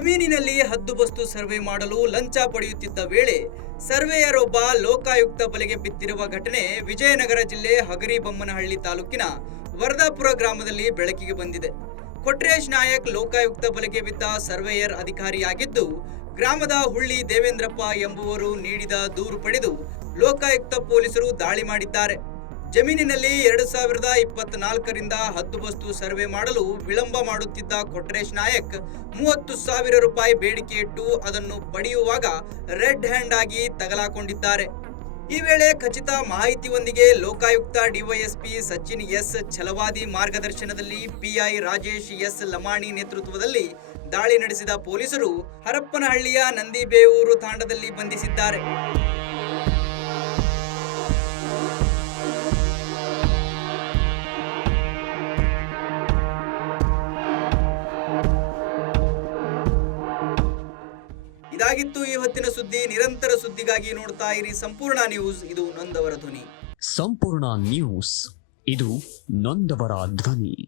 ಜಮೀನಿನಲ್ಲಿ ಹದ್ದುಬಸ್ತು ಸರ್ವೆ ಮಾಡಲು ಲಂಚ ಪಡೆಯುತ್ತಿದ್ದ ವೇಳೆ ಸರ್ವೇಯರ್ ಒಬ್ಬ ಲೋಕಾಯುಕ್ತ ಬಲೆಗೆ ಬಿದ್ದಿರುವ ಘಟನೆ ವಿಜಯನಗರ ಜಿಲ್ಲೆ ಹಗರಿಬೊಮ್ಮನಹಳ್ಳಿ ತಾಲೂಕಿನ ವರದಾಪುರ ಗ್ರಾಮದಲ್ಲಿ ಬೆಳಕಿಗೆ ಬಂದಿದೆ. ಕೊಟ್ರೇಶ್ ನಾಯಕ್ ಲೋಕಾಯುಕ್ತ ಬಲೆಗೆ ಬಿದ್ದ ಸರ್ವೇಯರ್ ಅಧಿಕಾರಿಯಾಗಿದ್ದು, ಗ್ರಾಮದ ಹುಳ್ಳಿ ದೇವೇಂದ್ರಪ್ಪ ಎಂಬುವರು ನೀಡಿದ ದೂರು ಪಡೆದು ಲೋಕಾಯುಕ್ತ ಪೊಲೀಸರು ದಾಳಿ ಮಾಡಿದ್ದಾರೆ. ಜಮೀನಿನಲ್ಲಿ 2024ರಿಂದ ಹದ್ದುಬಸ್ತು ಸರ್ವೆ ಮಾಡಲು ವಿಳಂಬ ಮಾಡುತ್ತಿದ್ದ ಕೊಟ್ರೇಶ್ ನಾಯಕ್ 30,000 ರೂಪಾಯಿ ಬೇಡಿಕೆ ಇಟ್ಟು ಅದನ್ನು ಪಡೆಯುವಾಗ ರೆಡ್ ಹ್ಯಾಂಡ್ ಆಗಿ ತಗಲಾಕೊಂಡಿದ್ದಾರೆ. ಈ ವೇಳೆ ಖಚಿತ ಮಾಹಿತಿಯೊಂದಿಗೆ ಲೋಕಾಯುಕ್ತ ಡಿವೈಎಸ್ಪಿ ಸಚಿನ್ ಎಸ್ ಛಲವಾದಿ ಮಾರ್ಗದರ್ಶನದಲ್ಲಿ ಪಿಐ ರಾಜೇಶ್ ಎಸ್ ಲಮಾಣಿ ನೇತೃತ್ವದಲ್ಲಿ ದಾಳಿ ನಡೆಸಿದ ಪೊಲೀಸರು ಹರಪ್ಪನಹಳ್ಳಿಯ ನಂದಿಬೇವೂರು ತಾಂಡದಲ್ಲಿ ಬಂಧಿಸಿದ್ದಾರೆ. ಇದಾಗಿತ್ತು ಈ ಹೊತ್ತಿನ ಸುದ್ದಿ. ನಿರಂತರ ಸುದ್ದಿಗಾಗಿ ನೋಡ್ತಾ ಇರಿ ಸಂಪೂರ್ಣ ನ್ಯೂಸ್. ಇದು ನೊಂದವರ ಧ್ವನಿ. ಸಂಪೂರ್ಣ ನ್ಯೂಸ್, ಇದು ನೊಂದವರ ಧ್ವನಿ.